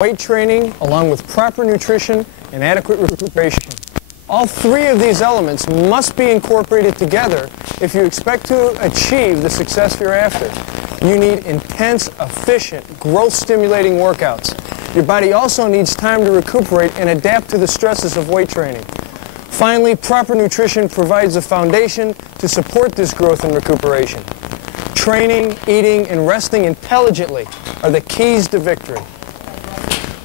weight training, along with proper nutrition and adequate recuperation. All three of these elements must be incorporated together if you expect to achieve the success you're after. You need intense, efficient, growth-stimulating workouts. Your body also needs time to recuperate and adapt to the stresses of weight training. Finally, proper nutrition provides a foundation to support this growth and recuperation. Training, eating, and resting intelligently are the keys to victory.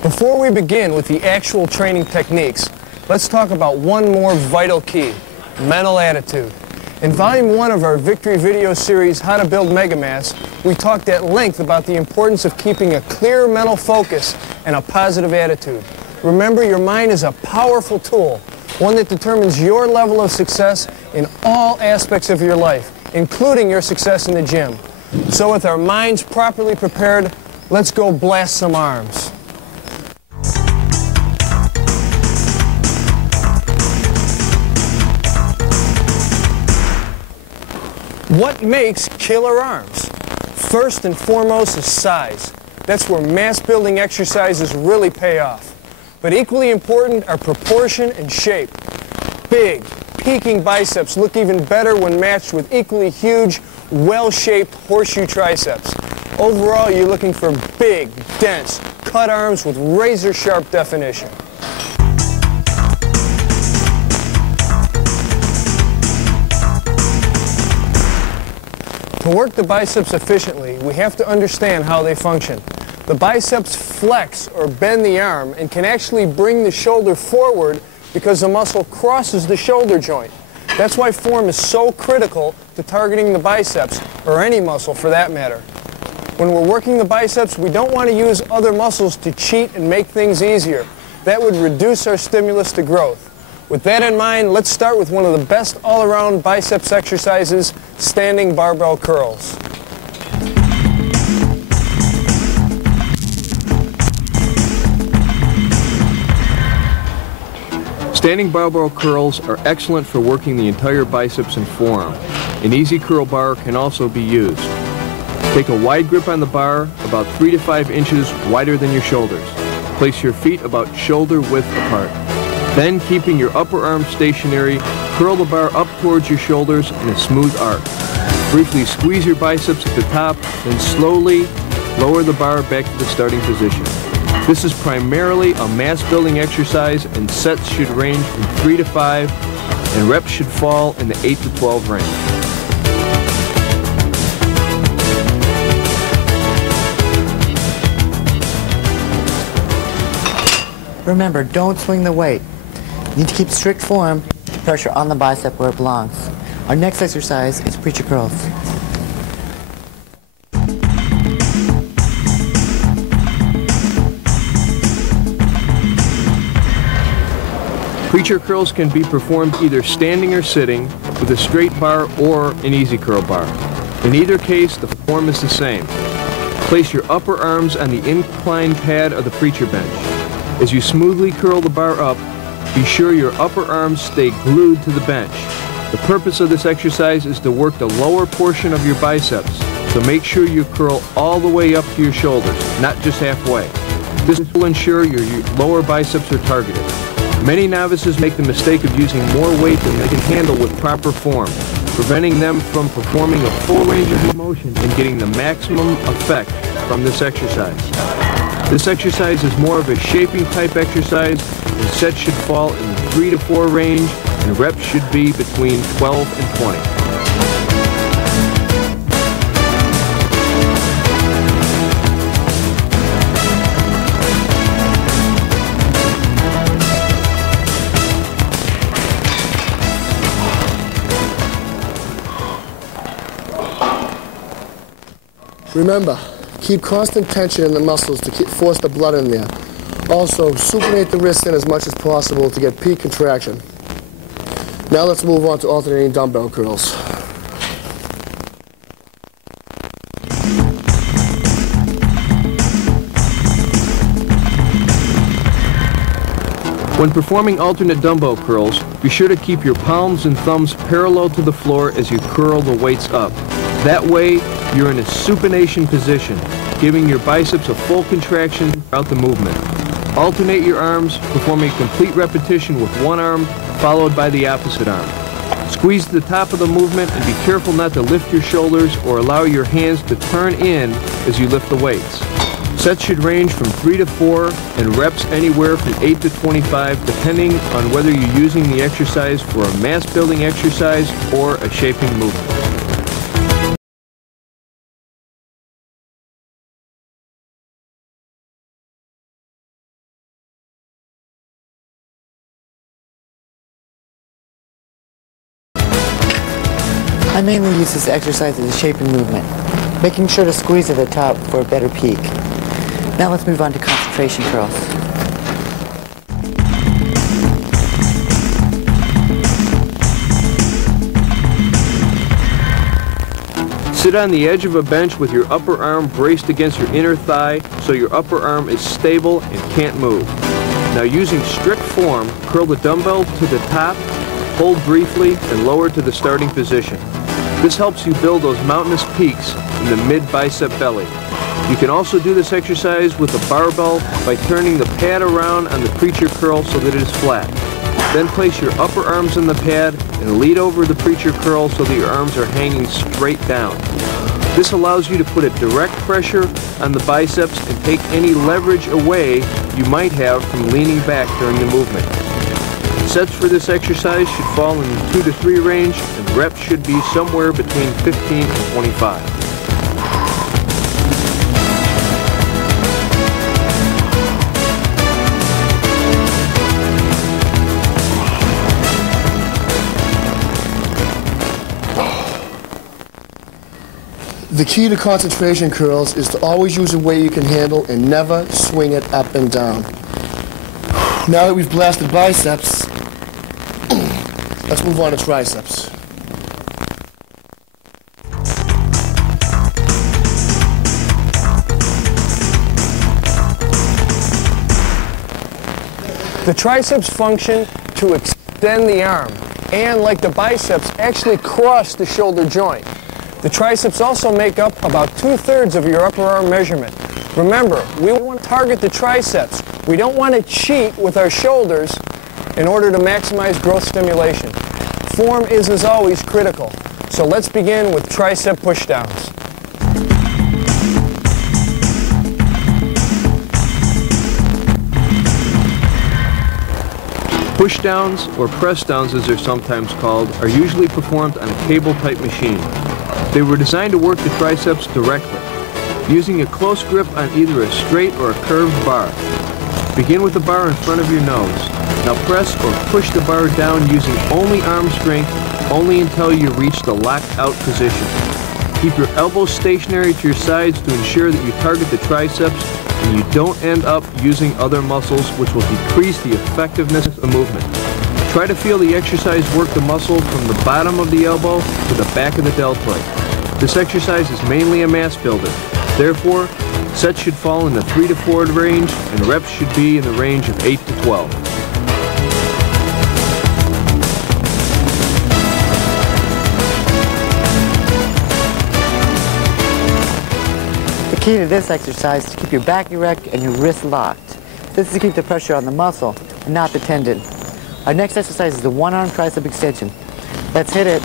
Before we begin with the actual training techniques, let's talk about one more vital key: mental attitude. In Volume 1 of our Victory video series, How to Build Mega Mass, we talked at length about the importance of keeping a clear mental focus and a positive attitude. Remember, your mind is a powerful tool, one that determines your level of success in all aspects of your life, including your success in the gym. So with our minds properly prepared, let's go blast some arms. What makes killer arms? First and foremost is size. That's where mass-building exercises really pay off. But equally important are proportion and shape. Big, peaking biceps look even better when matched with equally huge, well-shaped horseshoe triceps. Overall, you're looking for big, dense, cut arms with razor-sharp definition. To work the biceps efficiently, we have to understand how they function. The biceps flex or bend the arm and can actually bring the shoulder forward because the muscle crosses the shoulder joint. That's why form is so critical to targeting the biceps, or any muscle for that matter. When we're working the biceps, we don't want to use other muscles to cheat and make things easier. That would reduce our stimulus to growth. With that in mind, let's start with one of the best all-around biceps exercises, standing barbell curls. Standing barbell curls are excellent for working the entire biceps and forearm. An easy curl bar can also be used. Take a wide grip on the bar, about 3 to 5 inches wider than your shoulders. Place your feet about shoulder width apart. Then, keeping your upper arm stationary, curl the bar up towards your shoulders in a smooth arc. Briefly squeeze your biceps at the top, then slowly lower the bar back to the starting position. This is primarily a mass-building exercise, and sets should range from 3 to 5, and reps should fall in the 8 to 12 range. Remember, don't swing the weight. You need to keep strict form, pressure on the bicep where it belongs. Our next exercise is preacher curls. Preacher curls can be performed either standing or sitting, with a straight bar or an easy curl bar. In either case, the form is the same. Place your upper arms on the inclined pad of the preacher bench. As you smoothly curl the bar up, be sure your upper arms stay glued to the bench. The purpose of this exercise is to work the lower portion of your biceps, so make sure you curl all the way up to your shoulders, not just halfway. This will ensure your lower biceps are targeted. Many novices make the mistake of using more weight than they can handle with proper form, preventing them from performing a full range of motion and getting the maximum effect from this exercise. This exercise is more of a shaping type exercise, and sets should fall in the 3 to 4 range, and reps should be between 12 and 20. Remember, keep constant tension in the muscles to force the blood in there. Also, supinate the wrists in as much as possible to get peak contraction. Now let's move on to alternating dumbbell curls. When performing alternate dumbbell curls, be sure to keep your palms and thumbs parallel to the floor as you curl the weights up. That way, you're in a supination position. giving your biceps a full contraction throughout the movement. Alternate your arms, performing a complete repetition with one arm followed by the opposite arm. Squeeze the top of the movement and be careful not to lift your shoulders or allow your hands to turn in as you lift the weights. Sets should range from 3 to 4 and reps anywhere from 8 to 25 depending on whether you're using the exercise for a mass building exercise or a shaping movement. I mainly use this exercise as a shaping movement, making sure to squeeze at the top for a better peak. Now let's move on to concentration curls. Sit on the edge of a bench with your upper arm braced against your inner thigh so your upper arm is stable and can't move. Now using strict form, curl the dumbbell to the top, hold briefly, and lower to the starting position. This helps you build those mountainous peaks in the mid-bicep belly. You can also do this exercise with a barbell by turning the pad around on the preacher curl so that it is flat. Then place your upper arms on the pad and lead over the preacher curl so that your arms are hanging straight down. This allows you to put a direct pressure on the biceps and take any leverage away you might have from leaning back during the movement. Sets for this exercise should fall in the 2 to 3 range and reps should be somewhere between 15 and 25. The key to concentration curls is to always use a weight you can handle and never swing it up and down. Now that we've blasted biceps, let's move on to triceps. The triceps function to extend the arm and, like the biceps, actually cross the shoulder joint. The triceps also make up about 2/3 of your upper arm measurement. Remember, we want to target the triceps. We don't want to cheat with our shoulders in order to maximize growth stimulation. Form is, as always, critical. So let's begin with tricep pushdowns. Pushdowns, or press downs as they're sometimes called, are usually performed on a cable-type machine. They were designed to work the triceps directly, using a close grip on either a straight or a curved bar. Begin with the bar in front of your nose. Now press or push the bar down using only arm strength, only until you reach the locked out position. Keep your elbows stationary to your sides to ensure that you target the triceps and you don't end up using other muscles, which will decrease the effectiveness of the movement. Try to feel the exercise work the muscle from the bottom of the elbow to the back of the deltoid. This exercise is mainly a mass builder. Therefore, sets should fall in the 3 to 4 range and reps should be in the range of 8 to 12. The key to this exercise is to keep your back erect and your wrist locked. This is to keep the pressure on the muscle and not the tendon. Our next exercise is the one-arm tricep extension. Let's hit it.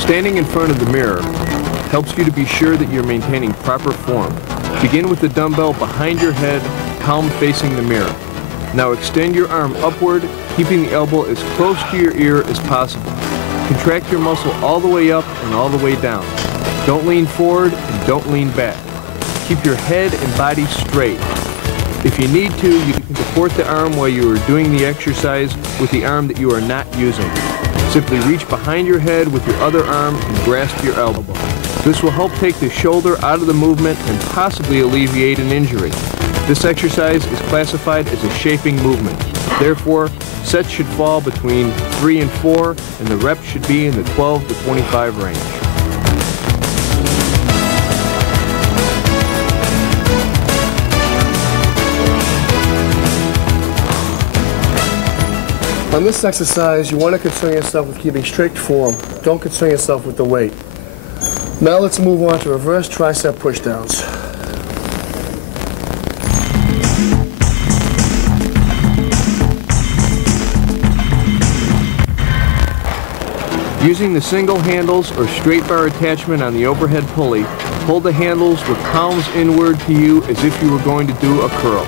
Standing in front of the mirror helps you to be sure that you're maintaining proper form. Begin with the dumbbell behind your head, palm facing the mirror. Now extend your arm upward, keeping the elbow as close to your ear as possible. Contract your muscle all the way up and all the way down. Don't lean forward and don't lean back. Keep your head and body straight. If you need to, you can support the arm while you are doing the exercise with the arm that you are not using. Simply reach behind your head with your other arm and grasp your elbow. This will help take the shoulder out of the movement and possibly alleviate an injury. This exercise is classified as a shaping movement. Therefore, sets should fall between 3 and 4, and the reps should be in the 12 to 25 range. On this exercise, you want to concern yourself with keeping strict form. Don't concern yourself with the weight. Now let's move on to reverse tricep pushdowns. Using the single handles or straight bar attachment on the overhead pulley, hold the handles with palms inward to you as if you were going to do a curl.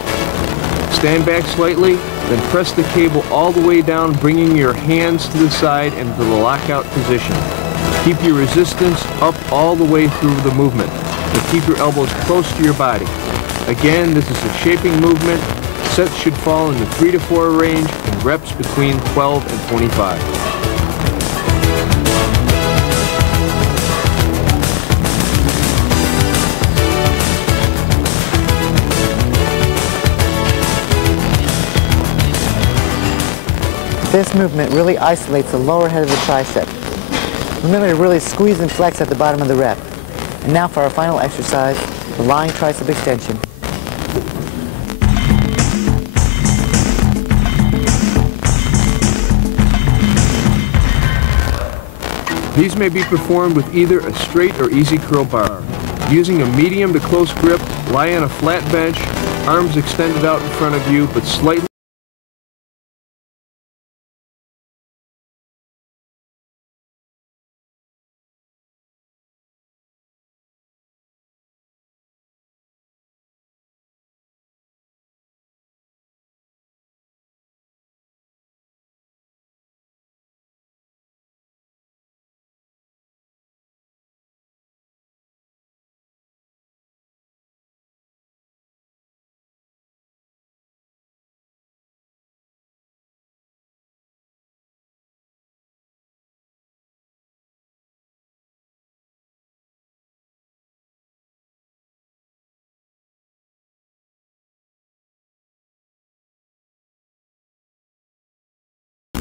Stand back slightly, then press the cable all the way down, bringing your hands to the side and to the lockout position. Keep your resistance up all the way through the movement, and keep your elbows close to your body. Again, this is a shaping movement. Sets should fall in the 3 to 4 range and reps between 12 and 25. This movement really isolates the lower head of the tricep. Remember to really squeeze and flex at the bottom of the rep. And now for our final exercise, the lying tricep extension. These may be performed with either a straight or easy curl bar. Using a medium to close grip, lie on a flat bench, arms extended out in front of you, but slightly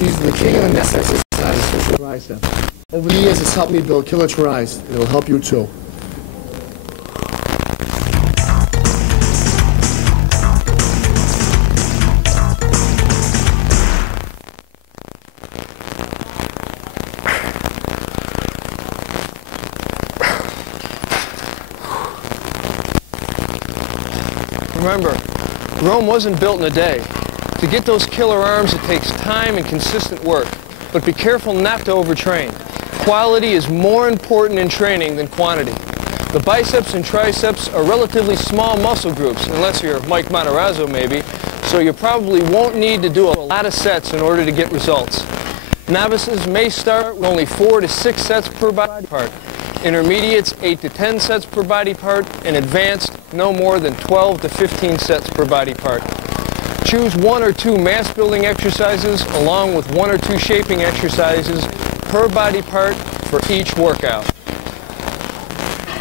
These are the king of the nest exercises for tricep. Over the years, it's helped me build killer tries, and it'll help you too. Remember, Rome wasn't built in a day. To get those killer arms, it takes time and consistent work. But be careful not to overtrain. Quality is more important in training than quantity. The biceps and triceps are relatively small muscle groups, unless you're Mike Matarazzo maybe, so you probably won't need to do a lot of sets in order to get results. Novices may start with only 4 to 6 sets per body part. Intermediates, 8 to 10 sets per body part, and advanced, no more than 12 to 15 sets per body part. Choose 1 or 2 mass building exercises along with 1 or 2 shaping exercises per body part for each workout.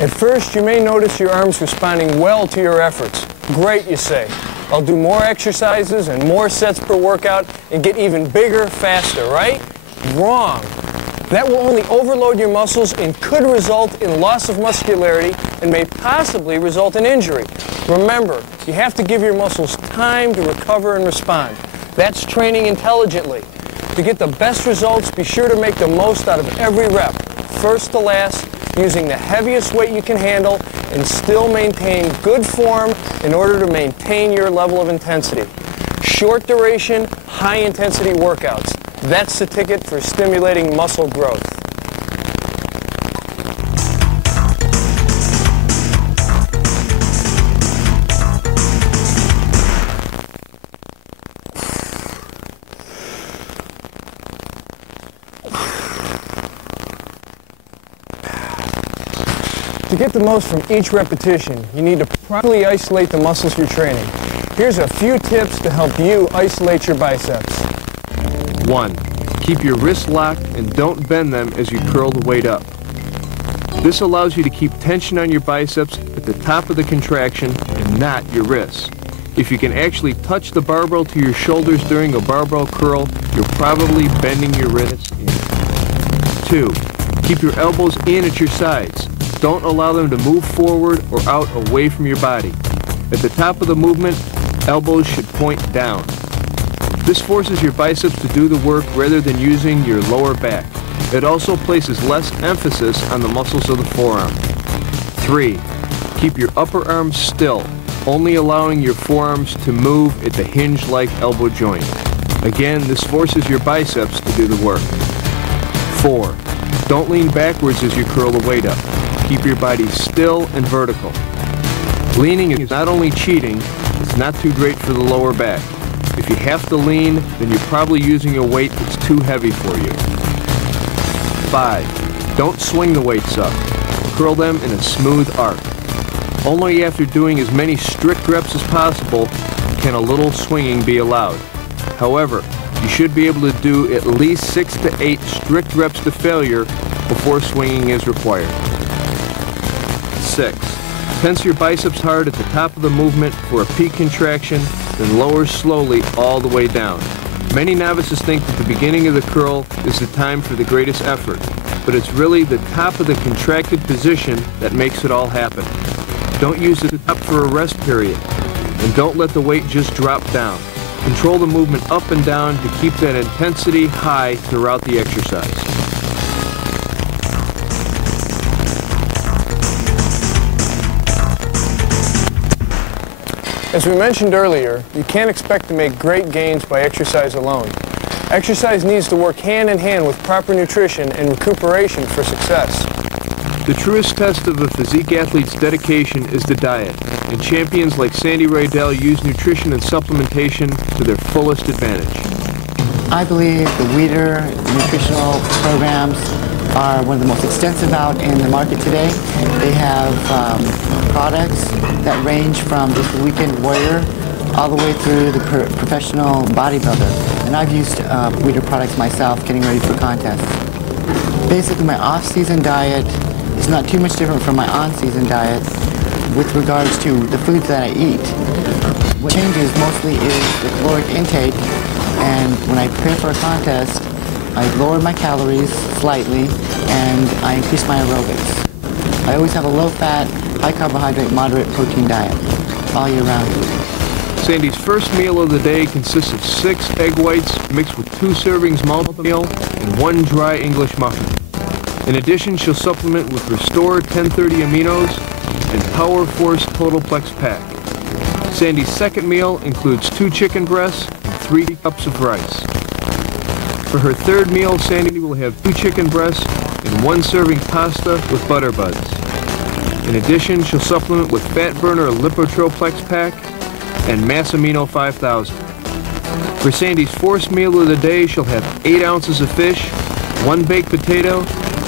At first, you may notice your arms responding well to your efforts. Great, you say. I'll do more exercises and more sets per workout and get even bigger faster, right? Wrong. That will only overload your muscles and could result in loss of muscularity and may possibly result in injury. Remember, you have to give your muscles time to recover and respond. That's training intelligently. To get the best results, be sure to make the most out of every rep, first to last, using the heaviest weight you can handle and still maintain good form in order to maintain your level of intensity. Short duration, high intensity workouts. That's the ticket for stimulating muscle growth. To get the most from each repetition, you need to properly isolate the muscles you're training. Here's a few tips to help you isolate your biceps. 1. Keep your wrists locked and don't bend them as you curl the weight up. This allows you to keep tension on your biceps at the top of the contraction and not your wrists. If you can actually touch the barbell to your shoulders during a barbell curl, you're probably bending your wrists in. 2. Keep your elbows in at your sides. Don't allow them to move forward or out away from your body. At the top of the movement, elbows should point down. This forces your biceps to do the work rather than using your lower back. It also places less emphasis on the muscles of the forearm. 3. Keep your upper arms still, only allowing your forearms to move at the hinge-like elbow joint. Again, this forces your biceps to do the work. 4. Don't lean backwards as you curl the weight up. Keep your body still and vertical. Leaning is not only cheating, it's not too great for the lower back. If you have to lean, then you're probably using a weight that's too heavy for you. 5. Don't swing the weights up. Curl them in a smooth arc. Only after doing as many strict reps as possible can a little swinging be allowed. However, you should be able to do at least 6 to 8 strict reps to failure before swinging is required. 6. Tense your biceps hard at the top of the movement for a peak contraction, then lower slowly all the way down. Many novices think that the beginning of the curl is the time for the greatest effort, but it's really the top of the contracted position that makes it all happen. Don't use the top for a rest period, and don't let the weight just drop down. Control the movement up and down to keep that intensity high throughout the exercise. As we mentioned earlier, you can't expect to make great gains by exercise alone. Exercise needs to work hand in hand with proper nutrition and recuperation for success. The truest test of a physique athlete's dedication is the diet, and champions like Sandy Rydell use nutrition and supplementation to their fullest advantage. I believe the Weider nutritional programs are one of the most extensive out in the market today. They have products that range from just the weekend warrior all the way through the professional bodybuilder. And I've used Weider products myself getting ready for contests. Basically, my off-season diet is not too much different from my on-season diet with regards to the foods that I eat. What changes mostly is the caloric intake, and when I prepare for a contest, I lower my calories slightly and I increase my aerobics. I always have a low-fat, high-carbohydrate, moderate protein diet all year round. Sandy's first meal of the day consists of 6 egg whites mixed with 2 servings multi-meal and 1 dry English muffin. In addition, she'll supplement with Restore 1030 Aminos and Power Force Total Plex Pack. Sandy's second meal includes 2 chicken breasts and 3 cups of rice. For her third meal, Sandy will have 2 chicken breasts and 1 serving pasta with butter buds. In addition, she'll supplement with Fat Burner Lipotroplex Pack and Mass Amino 5000. For Sandy's fourth meal of the day, she'll have 8 ounces of fish, 1 baked potato,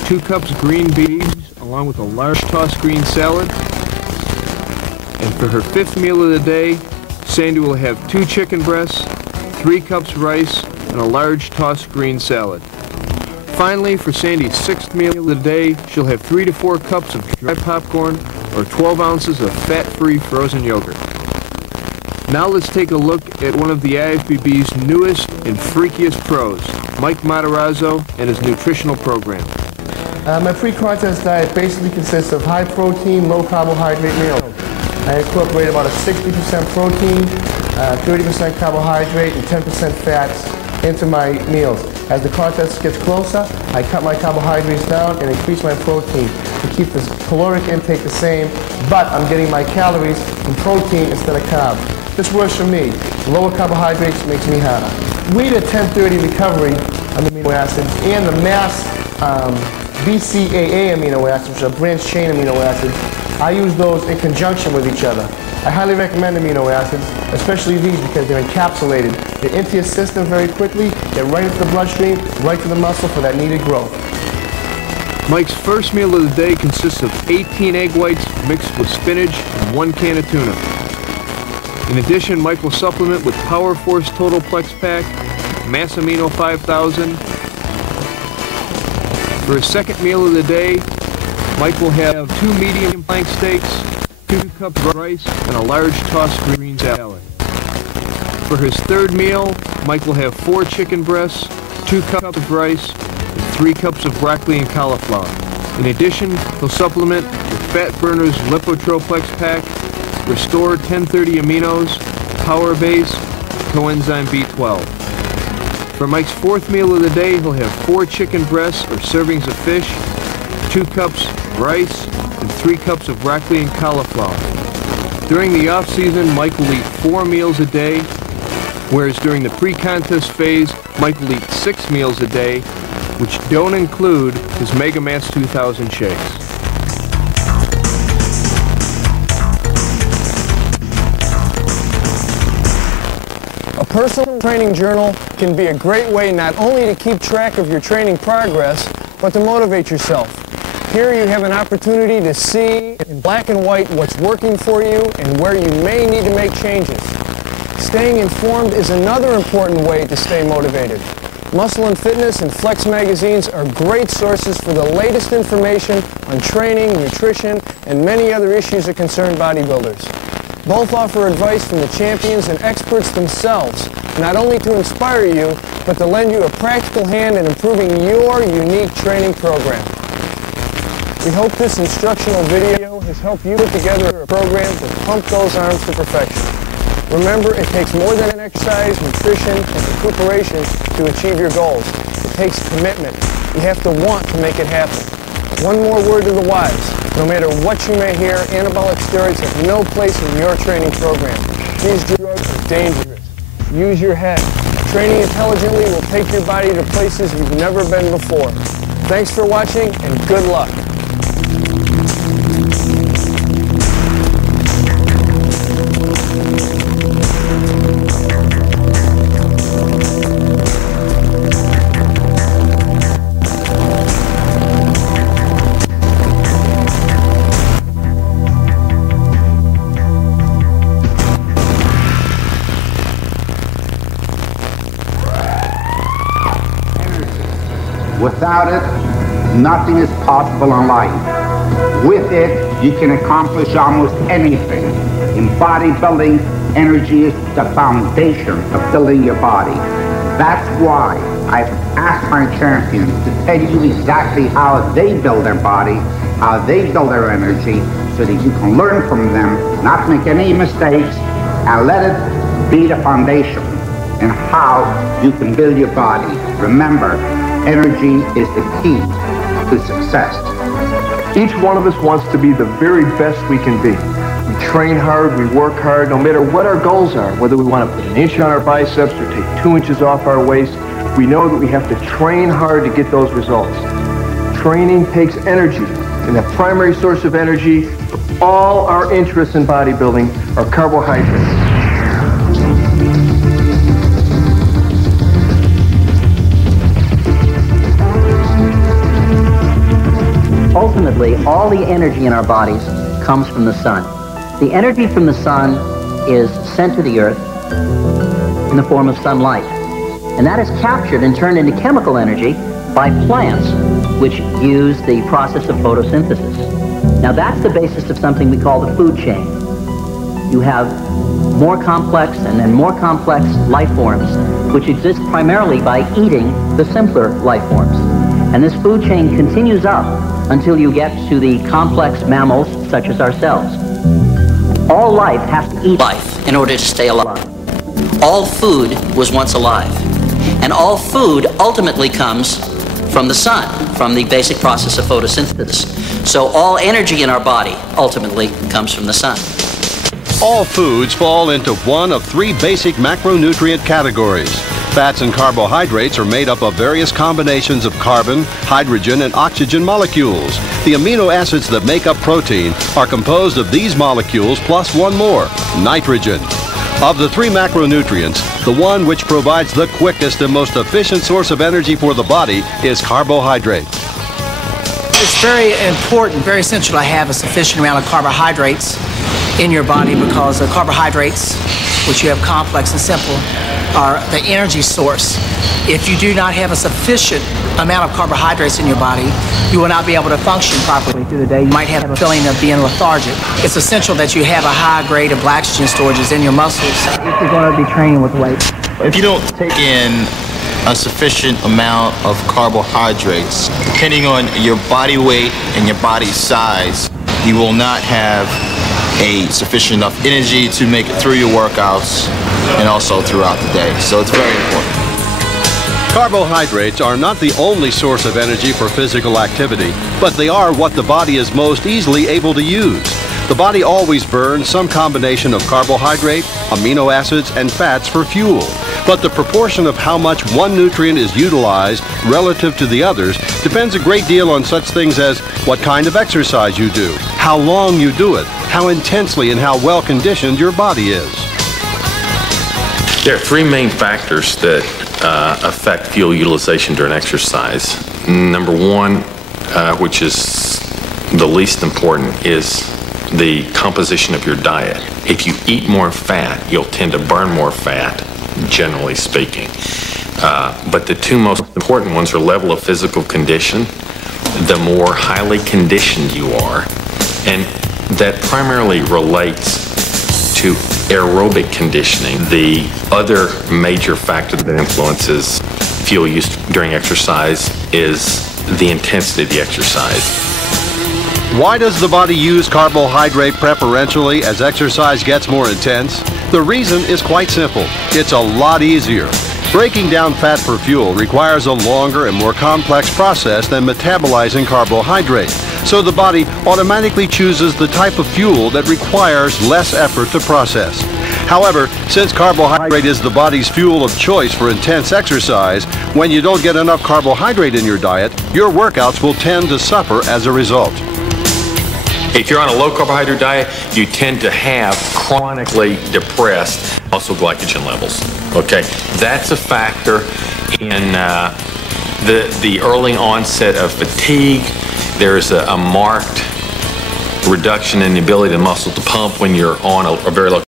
2 cups green beans, along with a large tossed green salad. And for her 5th meal of the day, Sandy will have 2 chicken breasts, 3 cups rice, and a large tossed green salad. Finally, for Sandy's 6th meal of the day, she'll have 3 to 4 cups of dry popcorn or 12 ounces of fat-free frozen yogurt. Now let's take a look at one of the IFBB's newest and freakiest pros, Mike Matarazzo, and his nutritional program. My pre-contest diet basically consists of high-protein, low-carbohydrate meals. I incorporate about a 60% protein, 30% carbohydrate, and 10% fats into my meals. As the contest gets closer, I cut my carbohydrates down and increase my protein to keep the caloric intake the same, but I'm getting my calories from protein instead of carbs. This works for me. Lower carbohydrates makes me harder. Weider 1030 recovery amino acids and the mass BCAA amino acids, which are branched chain amino acids, I use those in conjunction with each other. I highly recommend amino acids, especially these because they're encapsulated. They're into your system very quickly, get right into the bloodstream, right to the muscle for that needed growth. Mike's first meal of the day consists of 18 egg whites mixed with spinach and 1 can of tuna. In addition, Mike will supplement with Power Force Total Plex Pack, Mass Amino 5000. For his second meal of the day, Mike will have 2 medium flank steaks, 2 cups of rice, and a large tossed green salad. For his third meal, Mike will have 4 chicken breasts, 2 cups of rice, and 3 cups of broccoli and cauliflower. In addition, he'll supplement with Fat Burner's Lipotroplex Pack, Restore 1030 Aminos, Power Base, Coenzyme B12. For Mike's fourth meal of the day, he'll have 4 chicken breasts or servings of fish, 2 cups of rice, and 3 cups of broccoli and cauliflower. During the off-season, Mike will eat 4 meals a day, whereas during the pre-contest phase, Mike will eat 6 meals a day, which don't include his MegaMass 2000 shakes. A personal training journal can be a great way not only to keep track of your training progress, but to motivate yourself. Here you have an opportunity to see in black and white what's working for you and where you may need to make changes. Staying informed is another important way to stay motivated. Muscle and Fitness and Flex magazines are great sources for the latest information on training, nutrition, and many other issues that concern bodybuilders. Both offer advice from the champions and experts themselves, not only to inspire you, but to lend you a practical hand in improving your unique training program. We hope this instructional video has helped you put together a program to pump those arms to perfection. Remember, it takes more than exercise, nutrition, and recuperation to achieve your goals. It takes commitment. You have to want to make it happen. One more word to the wise. No matter what you may hear, anabolic steroids have no place in your training program. These drugs are dangerous. Use your head. Training intelligently will take your body to places you've never been before. Thanks for watching, and good luck. Without it, nothing is possible in life. With it, you can accomplish almost anything. In bodybuilding, energy is the foundation of building your body. That's why I've asked my champions to tell you exactly how they build their body, how they build their energy, so that you can learn from them, not make any mistakes, and let it be the foundation in how you can build your body. Remember, energy is the key to success. Each one of us wants to be the very best we can be. We train hard, we work hard, no matter what our goals are, whether we want to put an inch on our biceps or take 2 inches off our waist, we know that we have to train hard to get those results. Training takes energy, and the primary source of energy for all our interests in bodybuilding are carbohydrates. Ultimately, all the energy in our bodies comes from the sun. The energy from the sun is sent to the earth in the form of sunlight. And that is captured and turned into chemical energy by plants, which use the process of photosynthesis. Now that's the basis of something we call the food chain. You have more complex and then more complex life forms, which exist primarily by eating the simpler life forms. And this food chain continues up until you get to the complex mammals such as ourselves. All life has to eat life in order to stay alive. All food was once alive. And all food ultimately comes from the sun, from the basic process of photosynthesis. So all energy in our body ultimately comes from the sun. All foods fall into one of 3 basic macronutrient categories. Fats and carbohydrates are made up of various combinations of carbon, hydrogen, and oxygen molecules. The amino acids that make up protein are composed of these molecules plus one more, nitrogen. Of the 3 macronutrients, the one which provides the quickest and most efficient source of energy for the body is carbohydrate. It's very important, very essential to have a sufficient amount of carbohydrates in your body, because the carbohydrates, which you have complex and simple, are the energy source. If you do not have a sufficient amount of carbohydrates in your body, you will not be able to function properly through the day. You might have a feeling of being lethargic. It's essential that you have a high grade of glycogen storages in your muscles if you're going to be training with weights. If you don't take in a sufficient amount of carbohydrates, depending on your body weight and your body size, you will not have a sufficient enough energy to make it through your workouts and also throughout the day. So it's very important. Carbohydrates are not the only source of energy for physical activity, but they are what the body is most easily able to use. The body always burns some combination of carbohydrate, amino acids, and fats for fuel. But the proportion of how much one nutrient is utilized relative to the others depends a great deal on such things as what kind of exercise you do, how long you do it, how intensely and how well conditioned your body is. There are three main factors that affect fuel utilization during exercise. Number one, which is the least important, is the composition of your diet. If you eat more fat, you'll tend to burn more fat, generally speaking. But the two most important ones are level of physical condition. The more highly conditioned you are, and that primarily relates to aerobic conditioning. The other major factor that influences fuel use during exercise is the intensity of the exercise. Why does the body use carbohydrate preferentially as exercise gets more intense? The reason is quite simple. It's a lot easier. Breaking down fat for fuel requires a longer and more complex process than metabolizing carbohydrate. So the body automatically chooses the type of fuel that requires less effort to process. However, since carbohydrate is the body's fuel of choice for intense exercise, when you don't get enough carbohydrate in your diet, your workouts will tend to suffer as a result. If you're on a low carbohydrate diet, you tend to have chronically depressed muscle glycogen levels. Okay, that's a factor in the early onset of fatigue. There's a marked reduction in the ability of the muscle to pump when you're on a very low